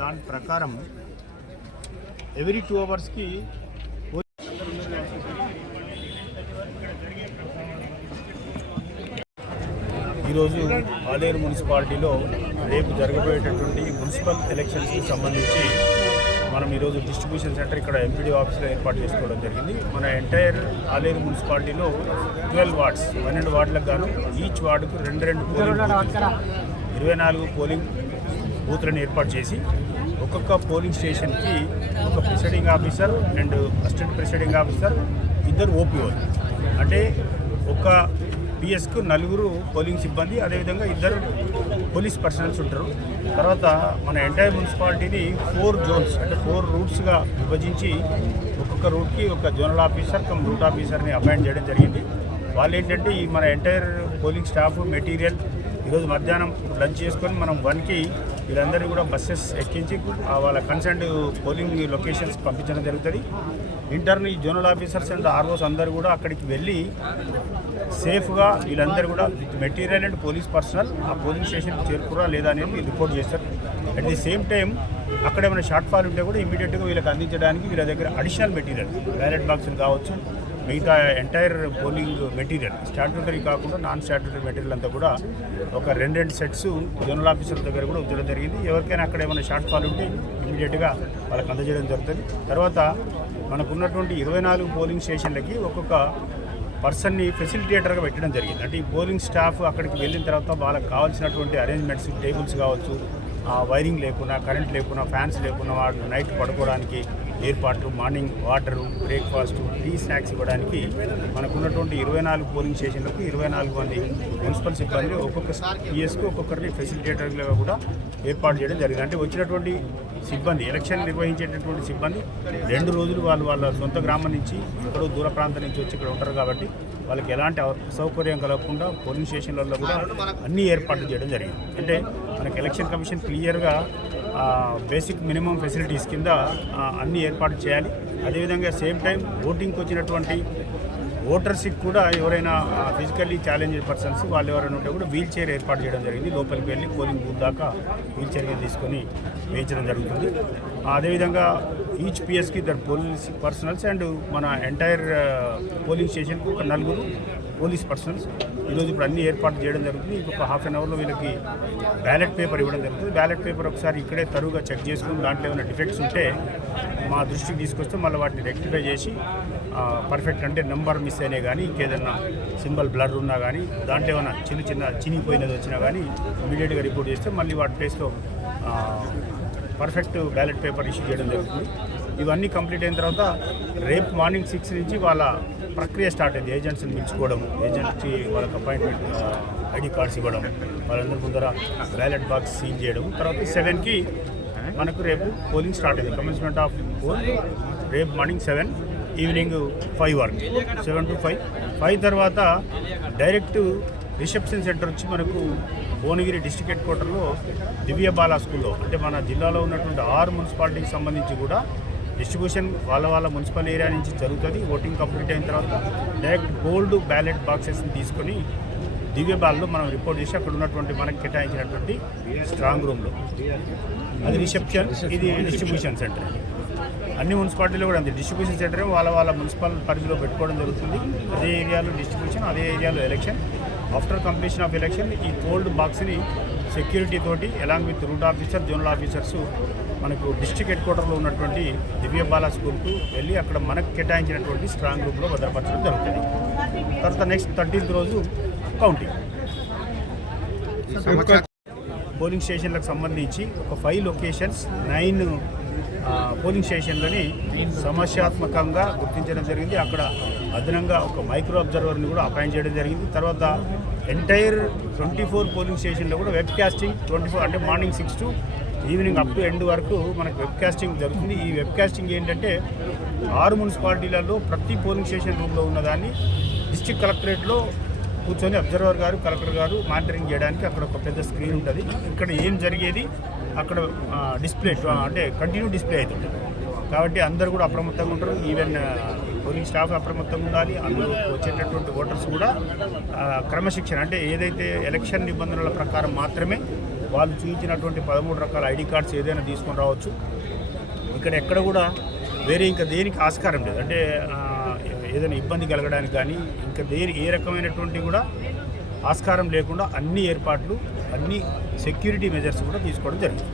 దాని ప్రకారం ఎవ్రీ 2 అవర్స్కి ఈరోజు ఆలేరు మున్సిపాలిటీలో రేపు జరగబోయేటటువంటి మున్సిపల్ ఎలక్షన్స్కి సంబంధించి మనం ఈరోజు డిస్ట్రిబ్యూషన్ సెంటర్ ఇక్కడ ఎంపీడీ ఆఫీస్లో ఏర్పాటు చేసుకోవడం జరిగింది. మన ఎంటైర్ ఆలేరు మున్సిపాలిటీలో 12 వార్డ్స్ 12 వార్డులకు గాను ఈచ్ వార్డుకు 2 పోలింగ్ 24 పోలింగ్ బూత్లను ఏర్పాటు చేసి ఒక్కొక్క పోలింగ్ స్టేషన్కి ఒక presiding officer and assistant presiding officer, 2 ఓపీఓలు, అంటే ఒక పిఎస్కు 4 పోలింగ్ సిబ్బంది, అదేవిధంగా 2 పోలీస్ పర్సనల్స్ ఉంటారు. తర్వాత మన ఎంటైర్ మున్సిపాలిటీని 4 జోన్స్ అంటే 4 రూట్స్గా విభజించి ఒక్కొక్క రూట్కి ఒక జోనల్ ఆఫీసర్ రూట్ ఆఫీసర్ని అపాయింట్ చేయడం జరిగింది. వాళ్ళు ఏంటంటే ఈ మన ఎంటైర్ పోలింగ్ స్టాఫ్ మెటీరియల్ ఈరోజు మధ్యాహ్నం లంచ్ చేసుకొని మనం 1కి వీళ్ళందరినీ కూడా బస్సెస్ ఎక్కించి వాళ్ళ కన్సర్న్ పోలింగ్ లొకేషన్స్ పంపించడం జరుగుతుంది. ఇంటర్ని జోనల్ ఆఫీసర్స్ అండ్ ఆర్ఓస్ అందరూ కూడా అక్కడికి వెళ్ళి సేఫ్గా వీళ్ళందరూ కూడా with material and police personnel ఆ పోలింగ్ స్టేషన్కి చేరుకురా లేదా అనేది రిపోర్ట్ చేస్తారు. అట్ ది సేమ్ టైం అక్కడ ఏమైనా షార్ట్ ఫాల్ ఉంటే కూడా ఇమీడియట్గా వీళ్ళకి అందించడానికి వీళ్ళ దగ్గర అడిషనల్ మెటీరియల్ బ్యాలెట్ బాక్సులు కావచ్చు, మిగతా ఎంటైర్ పోలింగ్ మెటీరియల్ స్టాట్యూటరీ కాకుండా నాన్ స్టాట్యూటరీ మెటీరియల్ అంతా కూడా ఒక 2 సెట్స్ జోనల్ ఆఫీసర్ దగ్గర కూడా ఉంచడం జరిగింది. ఎవరికైనా అక్కడ ఏమైనా షార్ట్ ఫాల్ ఉంటే ఇమీడియట్గా వాళ్ళకి అందజేయడం జరుగుతుంది. తర్వాత మనకున్నటువంటి 24 పోలింగ్ స్టేషన్లకి ఒక్కొక్క పర్సన్ని ఫెసిలిటేటర్గా పెట్టడం జరిగింది. అంటే ఈ పోలింగ్ స్టాఫ్ అక్కడికి వెళ్ళిన తర్వాత వాళ్ళకి కావాల్సినటువంటి అరేంజ్మెంట్స్, టేబుల్స్ కావచ్చు, వైరింగ్ లేకున్నా, కరెంట్ లేకున్నా, ఫ్యాన్స్ లేకున్నా, వాళ్ళు నైట్ పడుకోవడానికి ఏర్పాట్లు, morning water, breakfast, tea, snacks ఇవ్వడానికి మనకున్నటువంటి 24 పోలింగ్ స్టేషన్లకు 24 మంది మున్సిపల్ సిబ్బంది ఒక్కొక్క పిఎస్కు ఒక్కొక్కరిని ఫెసిలిటేటర్లుగా కూడా ఏర్పాటు చేయడం జరిగింది. అంటే వచ్చినటువంటి సిబ్బంది, ఎలక్షన్ నిర్వహించేటటువంటి సిబ్బంది 2 రోజులు వాళ్ళ సొంత గ్రామం నుంచి ఎక్కడో దూర ప్రాంతం నుంచి వచ్చి ఇక్కడ ఉంటారు కాబట్టి వాళ్ళకి ఎలాంటి అసౌకర్యం కలగకుండా పోలింగ్ స్టేషన్లలో కూడా అన్ని ఏర్పాట్లు చేయడం జరిగింది. అంటే మనకి ఎలక్షన్ కమిషన్ క్లియర్గా బేసిక్ మినిమం ఫెసిలిటీస్ కింద అన్ని ఏర్పాటు చేయాలి. అదేవిధంగా సేమ్ టైం ఓటింగ్కి వచ్చినటువంటి ఓటర్స్కి కూడా ఎవరైనా ఫిజికల్లీ ఛాలెంజ్డ్ పర్సన్స్ వాళ్ళు ఎవరైనా ఉంటే కూడా వీల్ చైర్ ఏర్పాటు చేయడం జరిగింది. లోపలికి వెళ్ళి పోలింగ్ బూత్ దాకా వీల్ చైర్గా తీసుకొని వేయించడం జరుగుతుంది. అదేవిధంగా ఈచ్ పిఎస్కి 2 పోలీస్ పర్సనల్స్ అండ్ మన ఎంటైర్ పోలింగ్ స్టేషన్కి ఒక 4 పోలీస్ పర్సనల్స్ ఈరోజు ఇప్పుడు అన్ని ఏర్పాటు చేయడం జరుగుతుంది. ఇంకొక ½ అన్ అవర్లో వీళ్ళకి బ్యాలెట్ పేపర్ ఇవ్వడం జరుగుతుంది. బ్యాలెట్ పేపర్ ఒకసారి ఇక్కడే తరువుగా చెక్ చేసుకుని దాంట్లో ఏమైనా డిఫెక్ట్స్ ఉంటే మా దృష్టికి తీసుకొస్తే మళ్ళీ వాటిని రెక్టిఫై చేసి పర్ఫెక్ట్, అంటే నెంబర్ మిస్ అయినా కానీ ఇంకేదన్నా సింబల్ బ్లర్ ఉన్నా కానీ దాంట్లో ఏమైనా చిన్న చినిగిపోయినది వచ్చినా కానీ ఇమీడియట్గా రిపోర్ట్ చేస్తే మళ్ళీ వాటి ప్లేస్లో పర్ఫెక్ట్ బ్యాలెట్ పేపర్ ఇష్యూ చేయడం జరుగుతుంది. ఇవన్నీ కంప్లీట్ అయిన తర్వాత రేపు మార్నింగ్ 6 నుంచి వాళ్ళ ప్రక్రియ స్టార్ట్ అయింది. ఏజెంట్స్ని పిలుచుకోవడం, ఏజెంట్కి వాళ్ళకి అపాయింట్మెంట్ ఐడి కార్డ్స్ ఇవ్వడం, వాళ్ళందరి ముందర బ్యాలెట్ బాక్స్ సీల్ చేయడం. తర్వాత 7కి మనకు రేపు పోలింగ్ స్టార్ట్ అయింది. కమెన్స్మెంట్ ఆఫ్ పోల్ రేపు మార్నింగ్ 7, ఈవినింగ్ 5 వరకు, 7 to 5 తర్వాత డైరెక్ట్ రిసెప్షన్ సెంటర్ వచ్చి మనకు భువనగిరి డిస్ట్రిక్ట్ హెడ్ క్వార్టర్లో దివ్యబాల స్కూల్లో, అంటే మన జిల్లాలో ఉన్నటువంటి 6 మున్సిపాలిటీకి సంబంధించి కూడా డిస్ట్రిబ్యూషన్ వాళ్ళ మున్సిపల్ ఏరియా నుంచి జరుగుతుంది. ఓటింగ్ కంప్లీట్ అయిన తర్వాత డైరెక్ట్ గోల్డ్ బ్యాలెట్ బాక్సెస్ని తీసుకొని దివ్యబాల్లో మనం రిపోర్ట్ చేసి అక్కడ ఉన్నటువంటి మనకు కేటాయించినటువంటి స్ట్రాంగ్ రూమ్లో, అది రిసెప్షన్, ఇది డిస్ట్రిబ్యూషన్ సెంటర్. అన్ని మున్సిపాలిటీలో కూడా అంతే, డిస్ట్రిబ్యూషన్ సెంటర్ వాళ్ళ మున్సిపల్ పరిధిలో పెట్టుకోవడం జరుగుతుంది. అదే ఏరియాలో డిస్ట్రిబ్యూషన్, అదే ఏరియాలో election. After completion of election ఈ కోల్డ్ బాక్స్ని సెక్యూరిటీ తోటి along with route officer, zonal officers మనకు డిస్ట్రిక్ట్ హెడ్ క్వార్టర్లో ఉన్నటువంటి దివ్యబాల స్కూల్కు వెళ్ళి అక్కడ మనకు కేటాయించినటువంటి స్ట్రాంగ్ రూమ్లో భద్రపరచడం జరుగుతుంది. తర్వాత నెక్స్ట్ 13th రోజు కౌంటింగ్. పోలింగ్ స్టేషన్లకు సంబంధించి ఒక 5 లొకేషన్స్ 9 పోలింగ్ స్టేషన్లని సమస్యాత్మకంగా గుర్తించడం జరిగింది. అక్కడ అదనంగా ఒక మైక్రో అబ్జర్వర్ని కూడా అపాయింట్ చేయడం జరిగింది. తర్వాత ఎంటైర్ 24 పోలింగ్ స్టేషన్లో కూడా వెబ్ కాస్టింగ్ 24, అంటే morning 6 to evening up to end వరకు మనకు వెబ్ కాస్టింగ్ జరుగుతుంది. ఈ వెబ్ కాస్టింగ్ ఏంటంటే 6 మున్సిపాలిటీలలో ప్రతి పోలింగ్ స్టేషన్ రూమ్లో ఉన్నదాన్ని డిస్ట్రిక్ట్ కలెక్టరేట్లో కూర్చొని అబ్జర్వర్ గారు, కలెక్టర్ గారు మానిటరింగ్ చేయడానికి అక్కడ ఒక పెద్ద స్క్రీన్ ఉంటుంది. ఇక్కడ ఏం జరిగేది అక్కడ డిస్ప్లే, అంటే కంటిన్యూ డిస్ప్లే అవుతుంది. కాబట్టి అందరూ కూడా అప్రమత్తంగా ఉంటారు. ఈవెన్ పోలింగ్ స్టాఫ్ అప్రమత్తంగా ఉండాలి. అందులో వచ్చేటటువంటి ఓటర్స్ కూడా క్రమశిక్షణ, అంటే ఏదైతే ఎలక్షన్ నిబంధనల ప్రకారం మాత్రమే వాళ్ళు చూపించినటువంటి 13 రకాల ఐడి కార్డ్స్ ఏదైనా తీసుకొని రావచ్చు. ఇక్కడ ఎక్కడ కూడా వేరే ఇంకా దేనికి ఆస్కారం లేదు. అంటే ఏదైనా ఇబ్బంది కలగడానికి కానీ ఇంకా ఏ రకమైనటువంటి కూడా ఆస్కారం లేకుండా అన్ని ఏర్పాట్లు, అన్ని సెక్యూరిటీ మెజర్స్ కూడా తీసుకోవడం జరిగింది.